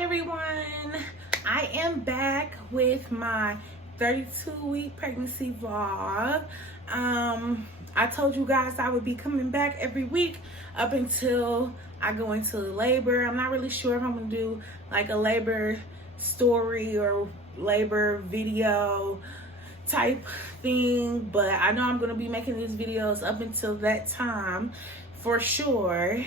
Hi everyone, I am back with my 32-week pregnancy vlog. I told you guys I would be coming back every week up until I go into labor. I'm not really sure if I'm gonna do like a labor story or labor video type thing, but I know I'm gonna be making these videos up until that time for sure.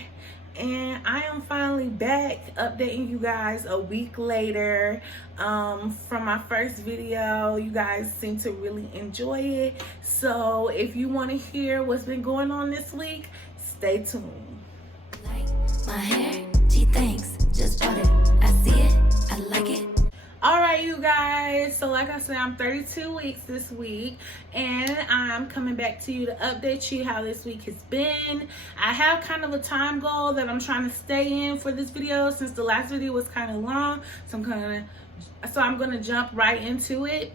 And I am finally back updating you guys a week later from my first video. You guys seem to really enjoy it, so if you want to hear what's been going on this week, stay tuned. Like my hair, she thinks, just bought it. I see it, I like it. All right, you guys, so like I said, I'm 32 weeks this week, and I'm coming back to you to update you how this week has been. I have kind of a time goal that I'm trying to stay in for this video since the last video was kind of long, so I'm gonna jump right into it.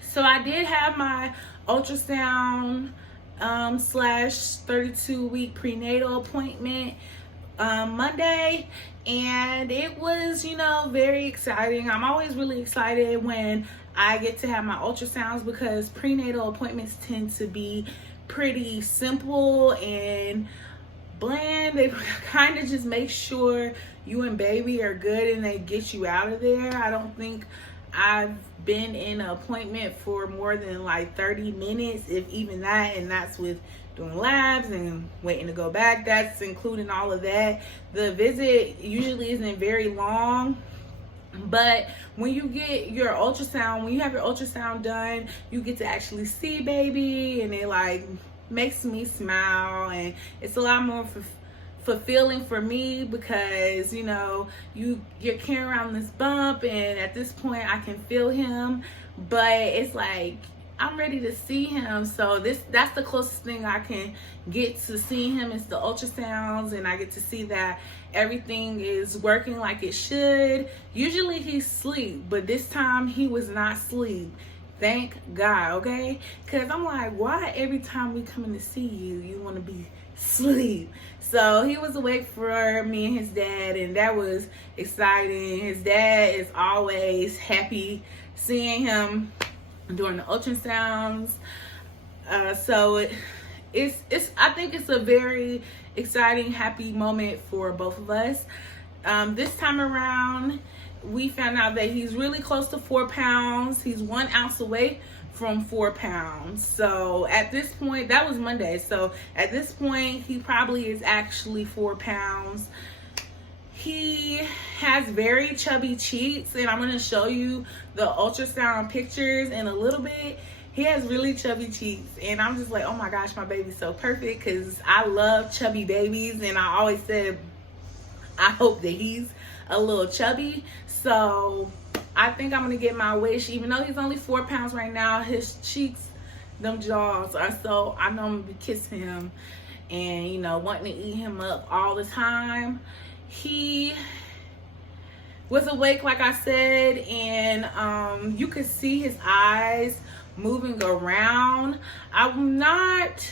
So I did have my ultrasound slash 32-week prenatal appointment Monday, and it was, very exciting. I'm always really excited when I get to have my ultrasounds because prenatal appointments tend to be pretty simple and bland. They kind of just make sure you and baby are good and they get you out of there. I don't think I've been in an appointment for more than like 30 minutes, if even that, and that's with doing labs and waiting to go back. That's including all of that. The visit usually isn't very long, but when you get your ultrasound, when you have your ultrasound done, you get to actually see baby, and it like makes me smile, and it's a lot more fulfilling for me because you're carrying around this bump, and at this point I can feel him, but it's like I'm ready to see him. So that's the closest thing I can get to seeing him is the ultrasounds, and I get to see that everything is working like it should. Usually he's asleep, but this time he was not asleep. Thank God, okay? Because I'm like, why every time we come in to see you, you want to be asleep? So he was awake for me and his dad, and that was exciting. His dad is always happy seeing him during the ultrasounds. So I think it's a very exciting, happy moment for both of us. This time around, we found out that he's really close to 4 pounds. He's 1 ounce away from 4 pounds. So at this point, that was Monday. So at this point, he probably is actually 4 pounds. He has very chubby cheeks, and I'm going to show you the ultrasound pictures in a little bit. He has really chubby cheeks, and I'm just like, oh my gosh, my baby's so perfect, because I love chubby babies, and I always said I hope that he's a little chubby. So I think I'm going to get my wish. Even though he's only 4 pounds right now, his cheeks, them jaws are so, I know I'm going to be kissing him and, wanting to eat him up all the time. He was awake, like I said, and you could see his eyes moving around. I'm not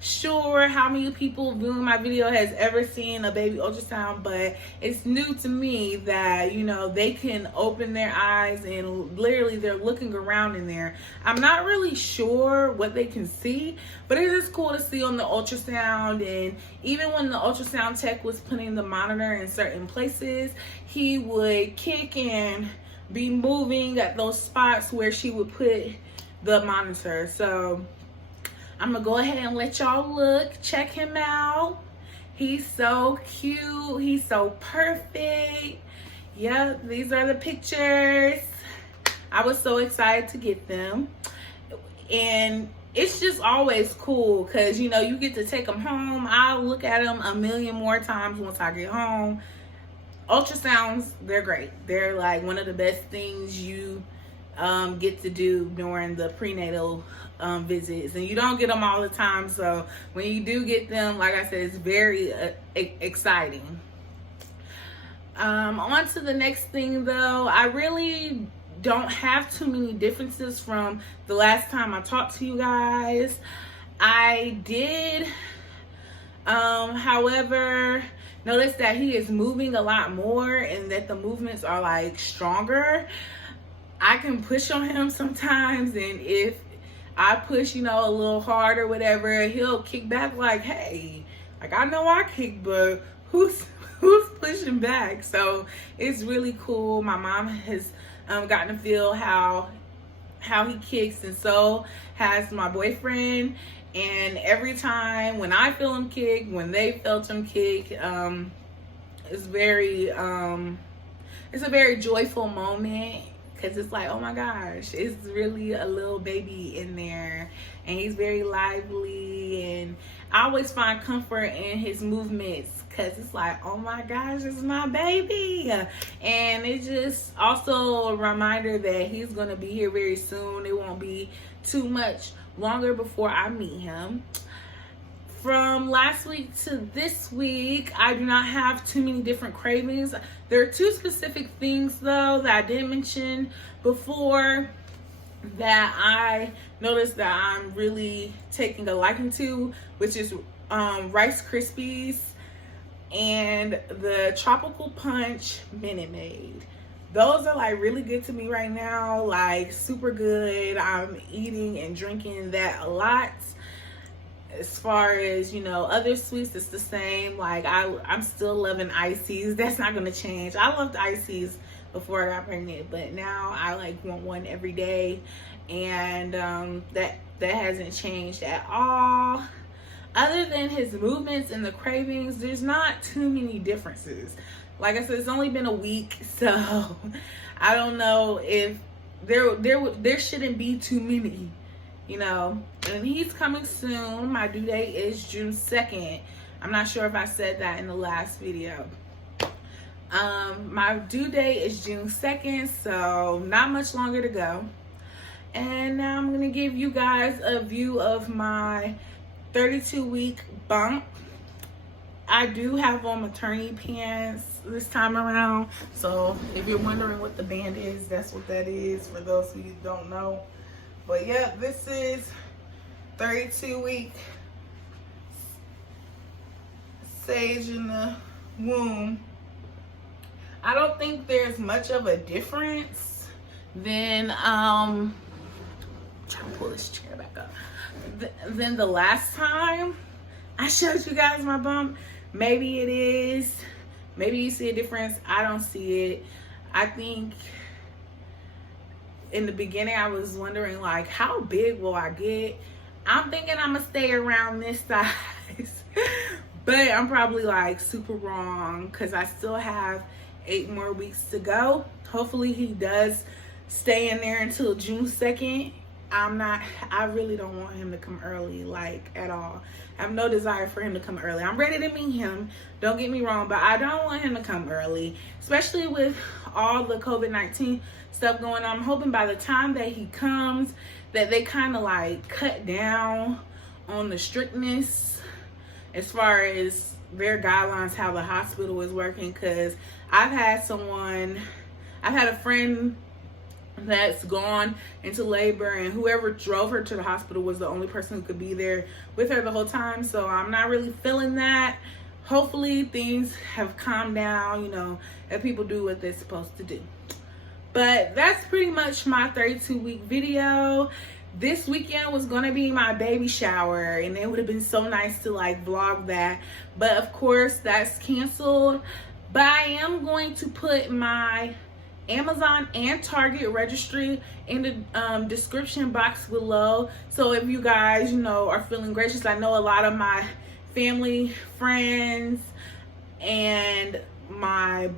sure how many people viewing my video has ever seen a baby ultrasound, but it's new to me that they can open their eyes and literally they're looking around in there. I'm not really sure what they can see, but it is cool to see on the ultrasound. And even when the ultrasound tech was putting the monitor in certain places, he would kick and be moving at those spots where she would put the monitor. So I'm gonna go ahead and let y'all check him out. He's so cute. He's so perfect. Yep, these are the pictures. I was so excited to get them. And it's just always cool because, you get to take them home. I'll look at them a million more times once I get home. Ultrasounds, they're great. They're like one of the best things you get to do during the prenatal visits, and you don't get them all the time, so when you do get them, like I said, it's very exciting. On to the next thing though. I really don't have too many differences from the last time I talked to you guys. I did however notice that he is moving a lot more and that the movements are like stronger. I can push on him sometimes, and if I push, you know, a little hard or whatever, he'll kick back like, hey, like, I know I kick, but who's pushing back? So it's really cool. My mom has gotten to feel how he kicks, and so has my boyfriend. And every time when I feel him kick, when they felt him kick, it's a very joyful moment, because it's like, oh my gosh, it's really a little baby in there, and he's very lively, and I always find comfort in his movements, because it's like, oh my gosh, it's my baby. And it's just also a reminder that he's going to be here very soon. It won't be too much longer before I meet him. From last week to this week, I do not have too many different cravings. There are two specific things though that I didn't mention before that I noticed that I'm really taking a liking to, which is Rice Krispies and the Tropical Punch Minute Maid. Those are like really good to me right now, like super good. I'm eating and drinking that a lot. As far as, you know, other sweets, it's the same. Like I'm still loving ices. That's not gonna change. I loved ices before I got pregnant, but now I like want one every day, and that hasn't changed at all. Other than his movements and the cravings, there's not too many differences. Like I said, it's only been a week, so I don't know if there shouldn't be too many, you know. And he's coming soon. My due date is June 2nd. I'm not sure if I said that in the last video. My due date is June 2nd, so not much longer to go. And now I'm gonna give you guys a view of my 32-week bump. I do have on maternity pants this time around, so if you're wondering what the band is, that's what that is, for those who don't know. But yeah, this is 32-week stage in the womb. I don't think there's much of a difference than trying to pull this chair back up, than the last time I showed you guys my bump. Maybe it is. Maybe you see a difference. I don't see it. I think in the beginning I was wondering like, how big will I get? I'm thinking I'm gonna stay around this size. But I'm probably like super wrong, because I still have 8 more weeks to go. Hopefully he does stay in there until June 2nd. I really don't want him to come early, like, at all. I have no desire for him to come early. I'm ready to meet him, don't get me wrong, but I don't want him to come early, especially with all the COVID-19 stuff going on. I'm hoping by the time that he comes that they kind of like cut down on the strictness as far as their guidelines, how the hospital is working, because I've had a friend that's gone into labor, and whoever drove her to the hospital was the only person who could be there with her the whole time. So I'm not really feeling that. Hopefully things have calmed down, you know, and people do what they're supposed to do. But that's pretty much my 32-week video. This weekend was gonna be my baby shower, and it would have been so nice to like vlog that, but of course that's canceled. But I am going to put my Amazon and Target registry in the description box below. So if you guys, you know, are feeling gracious, I know a lot of my family, friends, and my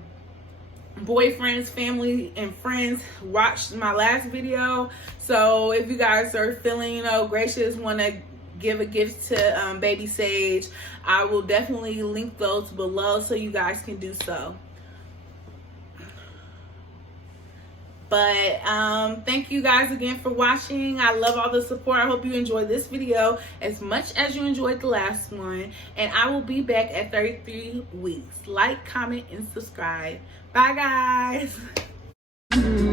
boyfriend's family and friends watched my last video. So if you guys are feeling, you know, gracious, want to give a gift to baby Sage, I will definitely link those below so you guys can do so. But thank you guys again for watching. I love all the support. I hope you enjoyed this video as much as you enjoyed the last one, and I will be back at 33 weeks. Like, comment, and subscribe. Bye guys.